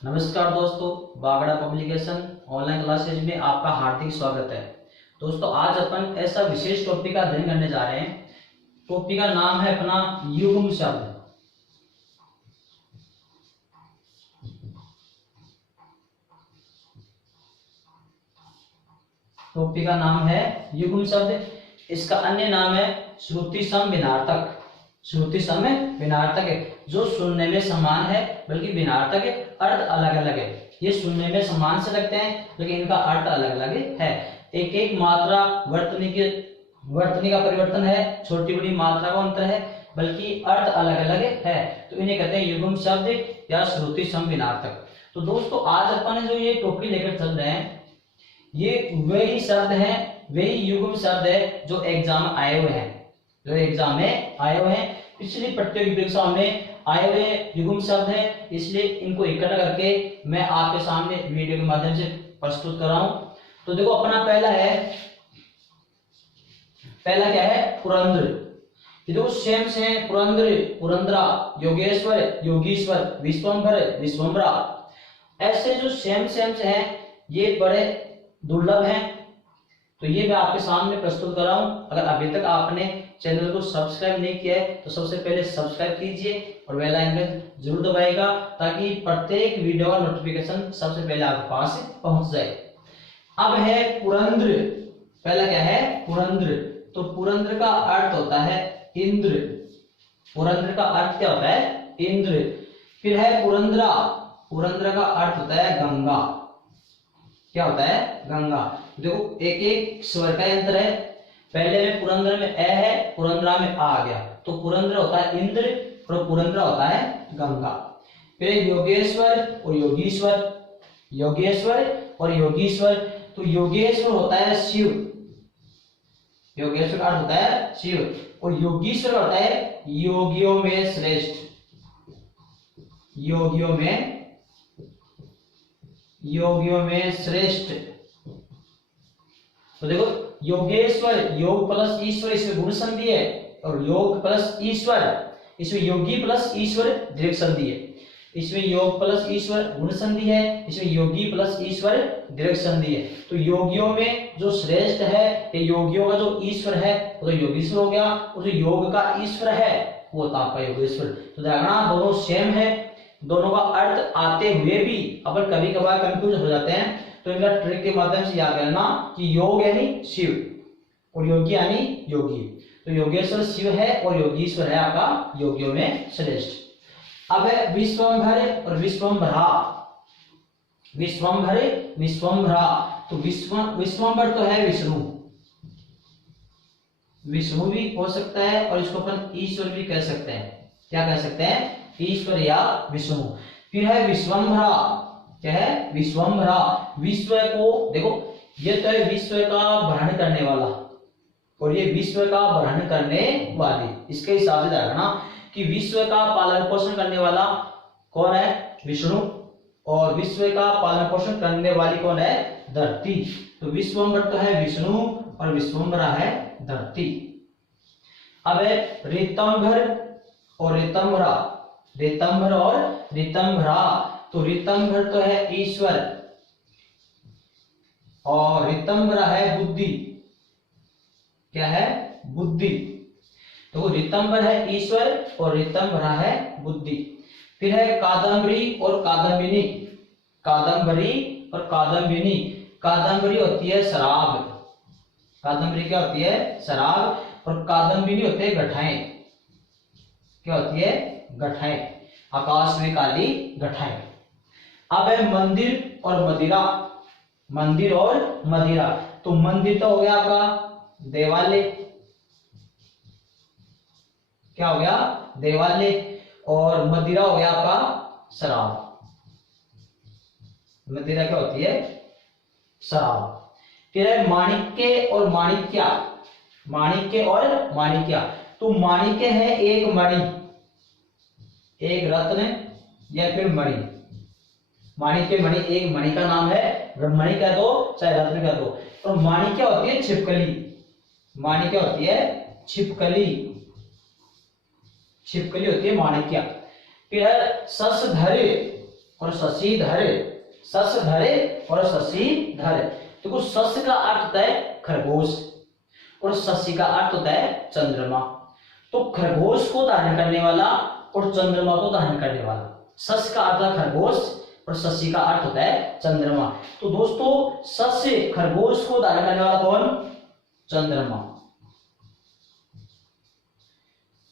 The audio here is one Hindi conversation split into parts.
नमस्कार दोस्तों, बागड़ा पब्लिकेशन ऑनलाइन क्लासेज में आपका हार्दिक स्वागत है। दोस्तों, आज अपन ऐसा विशेष टॉपिक का अध्ययन करने जा रहे हैं। टॉपिक का नाम है अपना युग्म शब्द। टॉपिक का नाम है युग्म शब्द। इसका अन्य नाम है श्रुति सम भिन्नार्थक। श्रुति सम भिन्नार्थक है, जो सुनने में समान है बल्कि भिन्नार्थक है, अर्थ अलग अलग है। ये सुनने में समान से लगते हैं लेकिन इनका अर्थ अलग अलग है। एक एक मात्रा वर्तनी का परिवर्तन है, छोटी बड़ी मात्रा का अंतर है, बल्कि अर्थ अलग अलग है। तो इन्हें कहते हैं युग्म शब्द या श्रुति सम भिन्नार्थक। तो दोस्तों, आज अपन जो ये टॉपिक लेकर चल रहे हैं, ये वही शब्द हैं, वही युग्म शब्द है जो एग्जाम में आए हुए हैं, पिछली प्रतियोगी परीक्षा में आए हुए युग्म शब्द है। इसलिए इनको इकट्ठा करके मैं आपके सामने वीडियो के माध्यम से प्रस्तुत कर रहा हूं। तो देखो, अपना पहला क्या है? पुरंदर। ये देखो सेम से है, पुरंदर, पुरंदरा, योगेश्वर, योगीश्वर, विश्वंभर, विश्वंभरा। ऐसे जो सेम से हैं, ये बड़े दुर्लभ हैं। तो ये मैं आपके सामने प्रस्तुत कर रहा हूं। अगर अभी तक आपने चैनल को सब्सक्राइब नहीं किया है तो सबसे पहले सब्सक्राइब कीजिए और बेल आइकन जरूर दबाइएगा, ताकि प्रत्येक वीडियो का नोटिफिकेशन सबसे पहले आपके पास पहुंच जाए। अब है पुरंदर। पहला क्या है? पुरंदर। तो पुरंदर का अर्थ होता है इंद्र। पुरंदर का अर्थ क्या होता है? इंद्र। फिर है पुरंदरा। पुरंदरा का अर्थ होता है गंगा। क्या होता है? गंगा। देखो, एक एक स्वर का अंतर है। पहले में पुरंदर में ए है, पुरंदरा में आ गया, तो पुरंदर होता है इंद्र और पुरंदरा होता है गंगा। फिर योगेश्वर और योगीश्वर, योगेश्वर और योगीश्वर। तो योगेश्वर होता है शिव, योगेश्वर का अर्थ होता है शिव, और योगीश्वर होता है योगियों में श्रेष्ठ, योगियों में श्रेष्ठ। तो देखो, योगेश्वर, योग प्लस ईश्वर, इसमें गुण संधि है, और योग प्लस ईश्वर, इसमें योगी प्लस ईश्वर दीर्घ संधि है। इसमें योग प्लस ईश्वर गुण संधि है, इसमें योगी प्लस ईश्वर दीर्घ संधि है। तो योगियों में जो श्रेष्ठ है, ये योगियों का जो ईश्वर है वो तो योगीश्वर हो गया, और जो योग का ईश्वर है वो होता आपका योगेश्वर। तो देखना, दोनों सेम है, दोनों का अर्थ आते हुए भी अपन कभी कभार कंफ्यूज हो जाते हैं। तो इनका ट्रिक के माध्यम से याद करना कि योग यानी शिव और योगी यानी योगी। तो योगेश्वर शिव है और योगीश्वर है आपका योगियों में श्रेष्ठ। अब है विश्वंभर और विश्वंभरा। विश्वंभर, विश्वंभरा। तो विश्वंभर तो है विष्णु, विष्णु भी हो सकता है, और इसको अपन ईश्वर भी कह सकते हैं। क्या कह सकते हैं? ईश्वर या विष्णु। फिर है विश्वंभरा। क्या है? विश्वंभरा। विश्व को देखो, ये तो है विश्व का भरण करने वाला, और ये विश्व का भरण करने वाली। इसके हिसाब से देखना कि विश्व का पालन पोषण करने वाला कौन है? विष्णु। और विश्व का पालन पोषण करने वाली कौन है? धरती। तो विश्वंभर तो है विष्णु और विश्वंभरा है धरती। अब है ऋतंभर और ऋतंभरा। ऋतंभर और ऋतंभरा। तो ऋतंभर तो है ईश्वर और ऋतंभरा है बुद्धि। क्या है? बुद्धि। तो ऋतंभर है ईश्वर और ऋतंभरा है बुद्धि। फिर है कादम्बरी और कादम्बिनी। कादम्बरी और कादम्बिनी। कादम्बरी होती है शराब। कादम्बरी क्या होती है? शराब। और कादम्बिनी होते हैं गठाएं। क्या होती है? गठाएं। आकाश में काली गठाएं। अब है मंदिर और मदिरा। मंदिर और मदिरा। तो मंदिर तो हो गया आपका देवालय। क्या हो गया? देवालय। और मदिरा हो गया आपका शराब। मदिरा क्या होती है? शराब। फिर है माणिक्य और माणिक्या। माणिक्य और माणिक्या। तो माणिक्य है एक मणि, एक रत्न या फिर मणि। माणिक्य मणि एक मणि का नाम है, मणि का दो चाहे रत्न का दो। और माणिक्य क्या होती है? छिपकली। माणिक्य क्या होती है? छिपकली। छिपकली होती है माणिक्य। फिर है शशधर और शशिधर, शशधर और शशिधर। देखो शश का अर्थ होता है खरगोश और शशि का अर्थ होता है चंद्रमा। तो खरगोश को धारण करने वाला और चंद्रमा को धारण करने वाला, शश का अर्थ है खरगोश और शशि का अर्थ होता है चंद्रमा। तो दोस्तों शश खरगोश को धारण करने वाला कौन? चंद्रमा।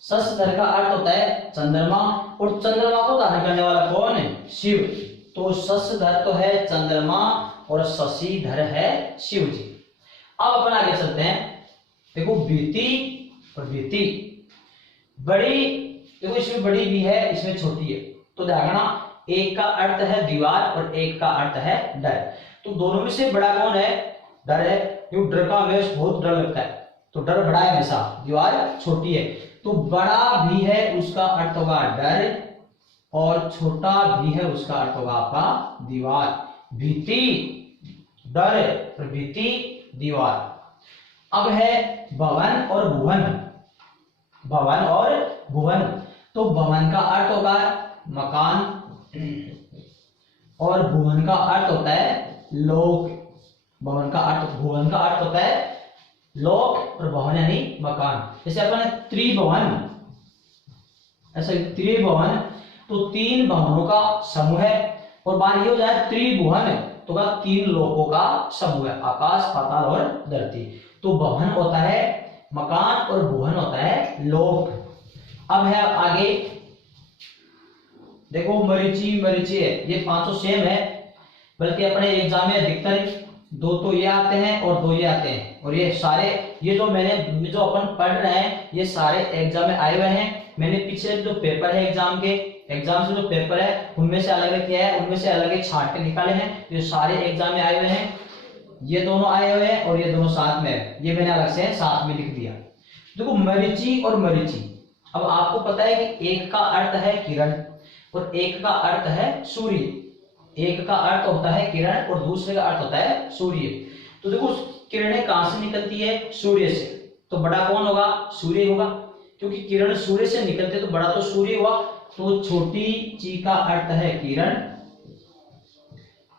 शशधर का अर्थ होता है चंद्रमा और चंद्रमा को धारण करने वाला कौन है? शिव। तो शशधर तो है चंद्रमा और शशिधर है शिव जी। अब अपन आगे चलते हैं। देखो बीती और बीती, बड़ी, देखो इसमें बड़ी भी है इसमें छोटी है। तो देखना एक का अर्थ है दीवार और एक का अर्थ है डर। तो दोनों में से बड़ा कौन है? डर है, क्योंकि डर का हमें बहुत डर लगता है, तो डर बड़ा है हमेशा, दीवार छोटी है। तो बड़ा भी है उसका अर्थ होगा डर और छोटा भी है उसका अर्थ होगा आपका दीवार। भीति डर और भीति दीवार। अब है भवन और भुवन, भवन और भुवन। तो भवन का अर्थ होगा मकान और भुवन का अर्थ होता है लोक। भवन का अर्थ, भुवन का अर्थ होता है लोक और भवन यानी मकान। जैसे अपन त्रिभुवन, ऐसा त्रिभुवन, तो तीन भवनों का समूह है। और बात ये हो जाए त्रिभुवन तो का तीन लोकों का समूह है, आकाश पाताल और धरती। तो भवन होता है मकान और भुवन होता है लोक। अब है आगे देखो मरीचि, मरीचि है, ये पांचों सेम है, बल्कि अपने एग्जाम में अधिकतर दो तो ये आते हैं और दो ये आते हैं। और ये सारे, ये जो अपन पढ़ रहे हैं ये सारे एग्जाम में आए हुए हैं। मैंने पीछे जो पेपर है एग्जाम से जो पेपर है उनमें से अलग किया है, उनमें से अलग छांट के निकाले हैं। ये सारे एग्जाम में आए हुए हैं, ये दोनों आए हुए हैं और ये दोनों साथ में है, ये मैंने अलग से साथ में लिख दिया। देखो मरीचि और मरीचि, अब आपको पता है कि एक का अर्थ है किरण और एक का अर्थ है सूर्य। एक का अर्थ होता है किरण और दूसरे का अर्थ होता है सूर्य। तो देखो किरणें कहां से निकलती है? सूर्य से। तो बड़ा कौन होगा? सूर्य होगा, क्योंकि किरण सूर्य से निकलते तो बड़ा तो सूर्य हुआ। तो छोटी ची का अर्थ है किरण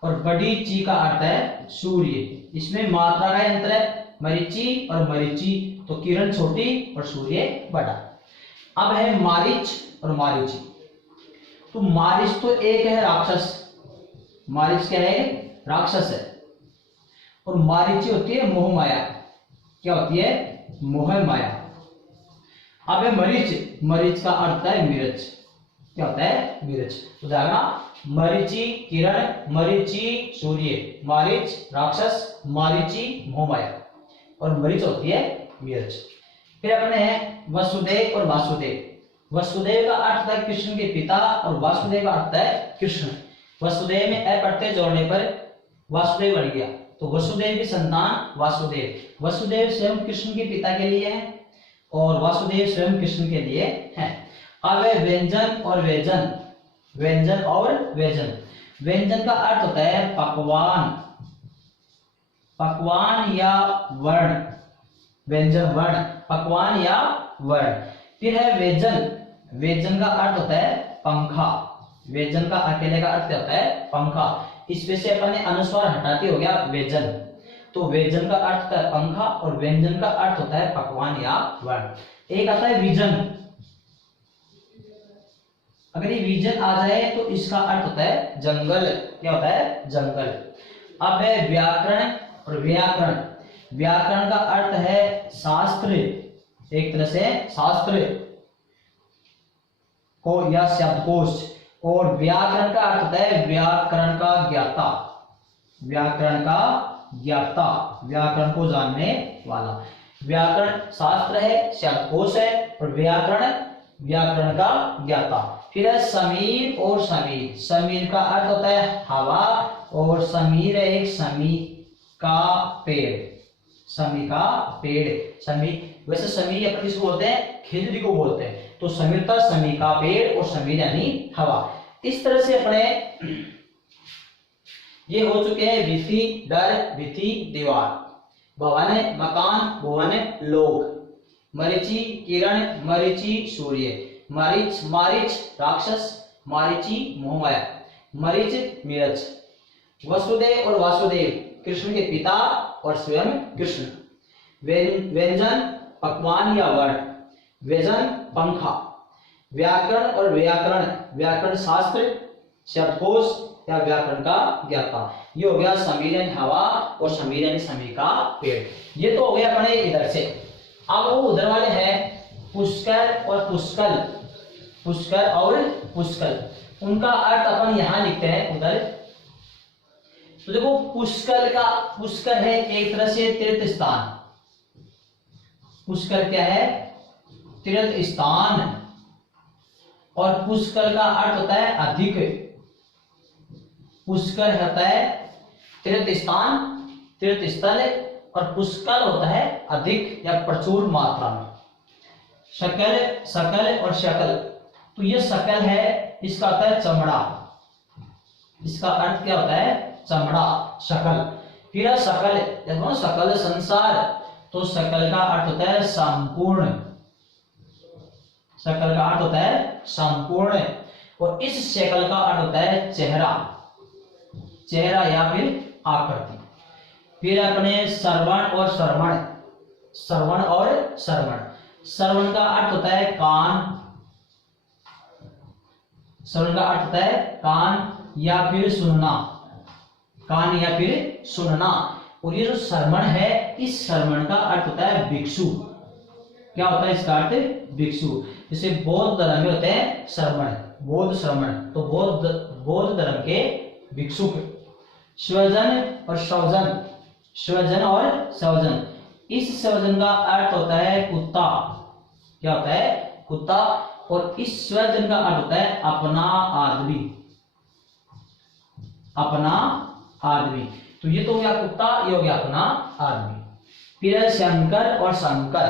और बड़ी ची का अर्थ है सूर्य। इसमें मात्रा का अंतर है, मरीचि और मरीचि। तो किरण छोटी और सूर्य बड़ा। अब है मारीच और मारीचि। तो मारीच तो एक है राक्षस, मारीच क्या है? राक्षस है। और मारीचि होती है मोह माया। क्या होती है? मोह माया। अब है मरीच, मरीच का अर्थ है मिर्च। क्या होता है? मिर्च। तो देखना मरीचि किरण, मरीचि सूर्य, मारीच राक्षस, मारीचि मोह माया और मरीच होती है मिर्च। फिर अपने हैं वसुदेव और वासुदेव। वसुदेव का अर्थ है कृष्ण के पिता और वासुदेव का अर्थ है कृष्ण। वसुदेव में अ प्रत्यय जोड़ने पर वासुदेव बन गया। तो वसुदेव की संतान वासुदेव। वसुदेव स्वयं कृष्ण के पिता के लिए है और वासुदेव स्वयं कृष्ण के लिए है। अब है व्यंजन और व्यंजन, व्यंजन और व्यंजन। व्यंजन का अर्थ होता है पकवान, पकवान या वर्ण। व्यंजन वर्ण, पकवान या वर्ण। फिर है व्यंजन, व्यंजन का अर्थ होता है पंखा। व्यंजन का अकेले का अर्थ होता है पंखा। इसमें से अपन ने अनुस्वार हटाते हो गया व्यंजन। तो व्यंजन का अर्थ होता है पंखा और व्यंजन का अर्थ होता है पकवान या वर्ण। एक आता है विजन। अगर ये विजन आ जाए तो इसका अर्थ होता है जंगल। क्या होता है? जंगल। अब है व्याकरण और व्याकरण। व्याकरण का अर्थ है शास्त्र, एक तरह से शास्त्र को या शब्दकोश। और व्याकरण का अर्थ होता है व्याकरण का ज्ञाता, व्याकरण का ज्ञाता, व्याकरण को जानने वाला। व्याकरण शास्त्र है, शब्दकोश है और व्याकरण व्याकरण का ज्ञाता। फिर है समीर और समीर। समीर का अर्थ होता है हवा और समीर है एक समी का पेड़, समी का पेड़। समी, वैसे समी अपन किसको बोलते हैं? खिजड़ी को बोलते हैं। तो समीर था समी का पेड़ और समीर यानी हवा। इस तरह से अपने ये हो चुके हैं भित्ति, डर, भित्ति, दीवार, भवन, मकान, भुवन, लोक, मरीचि किरण, मरीचि सूर्य, मारीच, मारीच राक्षस, मारीचि मोहमाया। मरीच मिरच। वसुदेव और वासुदेव कृष्ण के पिता और स्वयं कृष्ण। व्यंजन पकवान या वर्ण, व्यंजन पंखा। व्याकरण और व्याकरण, व्याकरण शास्त्र, शब्दकोश या व्याकरण का ज्ञाता। ये हो गया समीर यानी हवा और समीर यानी समीर का पेड़। ये तो हो गया अपने इधर से। अब वो उधर वाले हैं पुष्कर और पुष्कल, पुष्कर और पुष्कल, उनका अर्थ अपन यहां लिखते हैं उधर। तो देखो पुष्कर का, पुष्कर है एक तरह से तीर्थ स्थान। पुष्कर क्या है? तीर्थ स्थान। और पुष्कर का अर्थ होता है अधिक। पुष्कर होता है तीर्थ स्थान, तीर्थ स्थल, और पुष्कर होता है अधिक या प्रचुर मात्रा में। शकल, सकल और शकल। तो ये सकल है, इसका होता है चमड़ा। इसका अर्थ क्या होता है? चमड़ा, शकल। फिर है सकल, देखो सकल संसार, तो सकल का अर्थ होता है संपूर्ण। सकल का अर्थ होता है संपूर्ण। और इस शकल का अर्थ होता है चेहरा, चेहरा या फिर आकृति। फिर अपने श्रवण और श्रवण, श्रवण और श्रवण। श्रवण का अर्थ होता है कान, श्रवण का अर्थ होता है कान या फिर सुनना, कान या फिर सुनना। और ये जो श्रवण है, इस श्रवण का अर्थ होता है भिक्षु। क्या होता है इसका अर्थ? भिक्षु। जैसे बौद्ध धर्म में होते हैं श्रवण, बौद्ध श्रवण, तो बौद्ध धर्म के भिक्षुक। स्वजन और स्वजन, स्वजन और स्वजन। इस स्वजन का अर्थ होता है कुत्ता। क्या होता है? कुत्ता। और इस स्वजन का अर्थ होता है अपना आदमी, अपना आदमी। तो ये तो हो गया कुत्ता, ये हो गया अपना आदमी। फिर है शंकर और शंकर,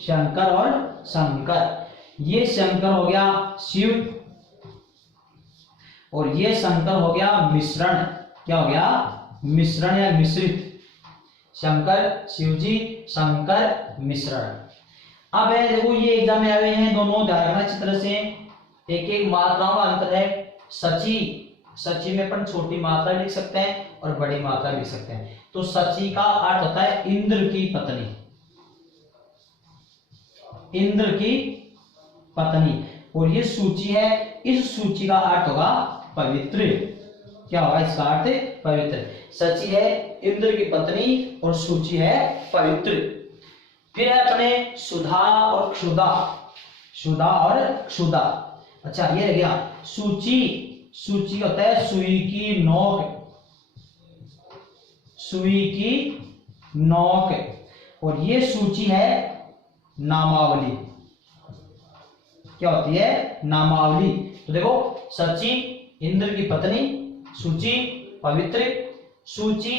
शंकर और शंकर। ये शंकर हो गया शिव, और ये शंकर हो गया मिश्रण। क्या हो गया? मिश्रण या मिश्रित। शंकर शिवजी, शंकर मिश्रण। अब है देखो ये एग्जाम में आए हुए हैं दोनों, ध्यान रखना अच्छी तरह से। एक एक मात्राओं का अंतर है। सची, सची में अपन छोटी मात्रा लिख सकते हैं और बड़ी मात्रा लिख सकते हैं। तो सची का अर्थ होता है इंद्र की पत्नी, इंद्र की पत्नी। और ये सूची है, इस सूची का अर्थ होगा पवित्र। क्या होगा इसका अर्थ? पवित्र। सची है इंद्र की पत्नी और सूची है पवित्र। फिर है अपने सुधा और क्षुधा, सुधा और क्षुधा। अच्छा ये रह गया सूची। सूची होता है सुई की नोक, सुई की नोक। और ये सूची है नामावली। क्या होती है? नामावली। तो देखो सची इंद्र की पत्नी, सूची पवित्र, सूची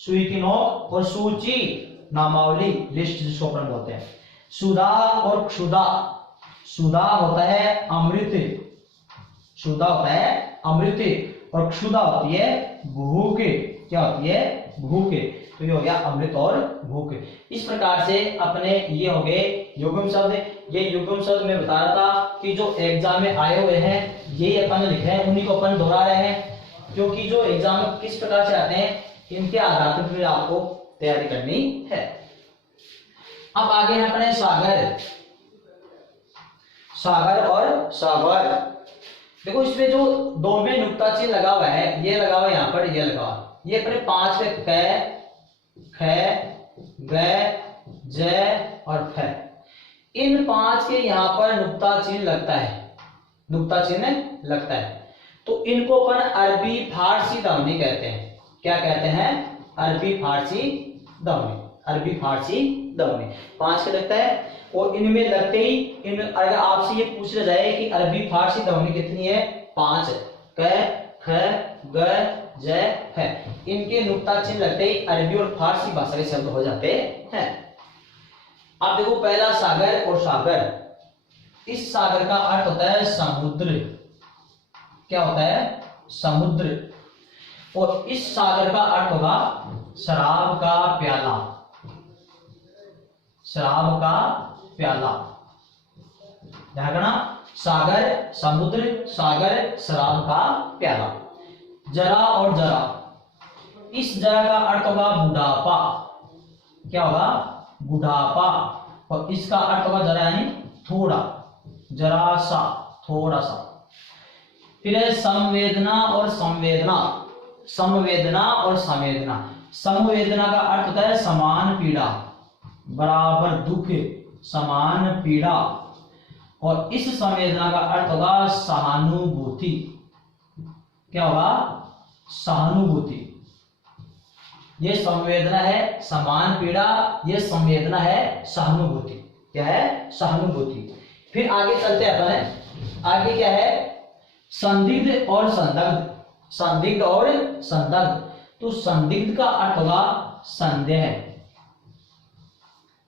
सुई की नोक, और सूची नामावली, लिस्ट जिसको अपन बोलते हैं। सुधा और क्षुधा। सुधा होता है अमृत, सुधा होता है अमृत, और क्षुधा होती है भूख। क्या होती है? भूख। तो ये हो गया अमृत और भूख। इस प्रकार से अपने ये हो गए युग्म शब्द। ये युग्म शब्द मैं बता रहा था कि जो एग्जाम में आए हुए हैं यही अपन लिख रहे हैं, उन्हीं को अपन दोहरा रहे हैं, क्योंकि जो एग्जाम किस प्रकार से आते हैं इनके आधार पर फिर आपको तैयारी करनी है। अब आगे है अपने सागर, सागर और सागर। देखो इसमें जो दो में नुक्ता चिन्ह लगा हुआ है, ये लगा हुआ है यहाँ पर, ये लगा हुआ, ये अपने 5 पे क, ख, ग, ज और फ। इन 5 के यहाँ पर नुक्ता चिन्ह लगता है, नुक्ता चिन्ह लगता है। तो इनको अपन अरबी फारसी ध्वनि कहते हैं। क्या कहते हैं? अरबी फारसी ध्वनि, अरबी फारसी ध्वनि। 5 का लगता है। और इनमें लगते ही इन, अगर आपसे ये पूछ लिया जाए कि अरबी फारसी ध्वनि कितनी है? 5। क, ख, ग, ज, फ। इनके नुक्ता चिन्ह लगते ही अरबी और फारसी भाषा के शब्द हो जाते हैं। अब देखो पहला सागर और सागर। इस सागर का अर्थ होता है समुद्र। क्या होता है? समुद्र। और इस सागर का अर्थ होगा शराब का प्याला, शराब का प्याला। ध्यान रखना, सागर समुद्र, सागर शराब का प्याला। जरा और जरा, इस जरा का अर्थ होगा बुढ़ापा, क्या होगा बुढ़ापा, और इसका अर्थ होगा जरा यानी थोड़ा, जरा सा, थोड़ा सा। फिर है संवेदना और संवेदना, संवेदना और संवेदना। संवेदना का अर्थ होता है समान पीड़ा, बराबर दुख, समान पीड़ा, और इस संवेदना का अर्थ होगा सहानुभूति, क्या होगा सहानुभूति। ये संवेदना है समान पीड़ा, ये संवेदना है सहानुभूति, क्या है सहानुभूति। फिर आगे चलते हैं अपन, आगे क्या है संदिग्ध और संदग्ध, संदिग्ध और संदग्ध। तो संदिग्ध का अर्थ होगा संदेह,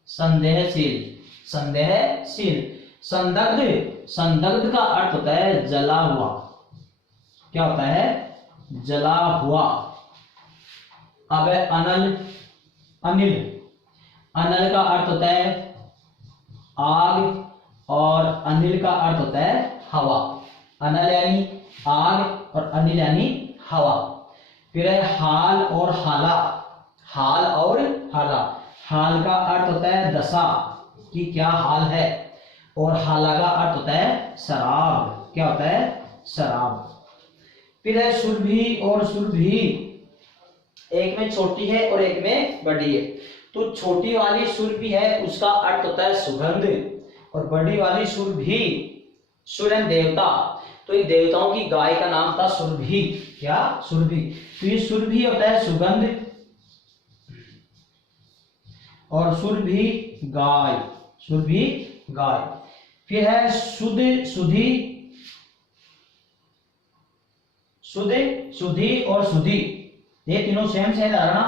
संदेहशील, संदेहशील। संदग्ध, संदग्ध का अर्थ होता है जला हुआ, क्या होता है जला हुआ। अब है अनल, अनिल, अनल का अर्थ होता है आग, और अनिल का अर्थ होता है हवा। अनल यानी आग और अनिल यानी हवा। फिर है हाल और हाला, हाल और हाला। हाल का अर्थ होता है दशा, कि क्या हाल है, और हाला का अर्थ होता है शराब, क्या होता है शराब। फिर है सुरभि और सुरभि, एक में छोटी है और एक में बड़ी है। तो छोटी वाली सुरभि है उसका अर्थ होता है सुगंध, और बड़ी वाली सुरभि, सुर देवता, तो ये देवताओं की गाय का नाम था सुरभि, क्या सुरभि। तो ये सुरभि होता है सुगंध, और सुरभि गाय, सुरभि गाय। फिर है सुध, सुधि, सुध, सुधि और सुधि, ये तीनों सेम से धारणा,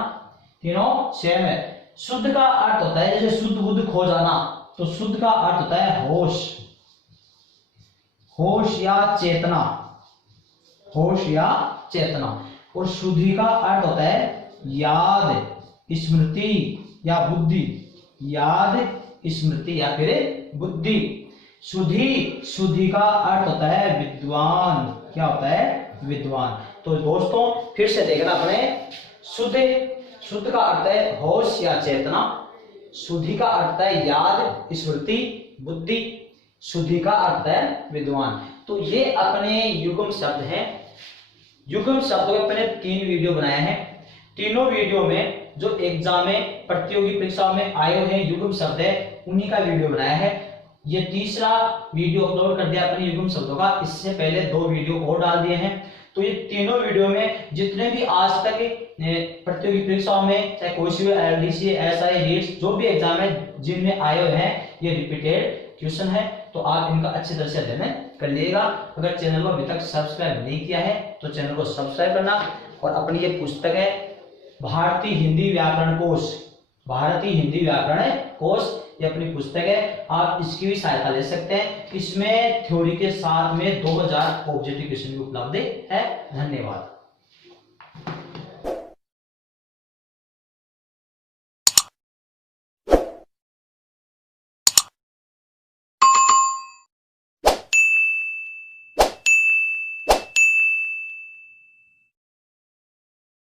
तीनों सेम है। शुद्ध का अर्थ होता है जैसे शुद्ध बुद्ध खो जाना, तो शुद्ध का अर्थ होता है होश, होश या चेतना, होश या चेतना। और शुद्धि का अर्थ होता है याद, स्मृति या बुद्धि, याद स्मृति या फिर बुद्धि। शुद्धि, शुद्धि का अर्थ होता है विद्वान, क्या होता है विद्वान। तो दोस्तों फिर से देखना अपने, शुद्ध, शुद्ध का अर्थ है होश या चेतना, शुद्धि का अर्थ है याद स्मृति बुद्धि, शुद्धि का अर्थ है विद्वान। तो ये अपने युग्म शब्द हैं। युग्म शब्दों के अपने 3 वीडियो बनाए हैं। तीनों वीडियो में जो एग्जाम में प्रतियोगी परीक्षाओं में आए हुए युग्म शब्द है उन्हीं का वीडियो बनाया है। ये तीसरा वीडियो अपलोड कर दिया अपने युग्म शब्दों का। इससे पहले 2 वीडियो और डाल दिए हैं। तो ये तीनों वीडियो में जितने भी आज तक प्रतियोगी परीक्षाओं में चाहे कोई सी एलडीसी एसआई रीट्स जो भी एग्जाम है जिनमें आए हुए हैं ये रिपीटेड क्वेश्चन है। तो आप इनका अच्छी तरह से अध्ययन कर लीजिएगा। अगर चैनल को अभी तक सब्सक्राइब नहीं किया है तो चैनल को सब्सक्राइब करना। और अपनी ये पुस्तक है भारतीय हिंदी व्याकरण कोश, भारतीय हिंदी व्याकरण कोश, ये अपनी पुस्तक है। आप इसकी भी सहायता ले सकते हैं। इसमें थ्योरी के साथ में 2000 ऑब्जेक्टिव क्वेश्चन भी उपलब्ध है। धन्यवाद।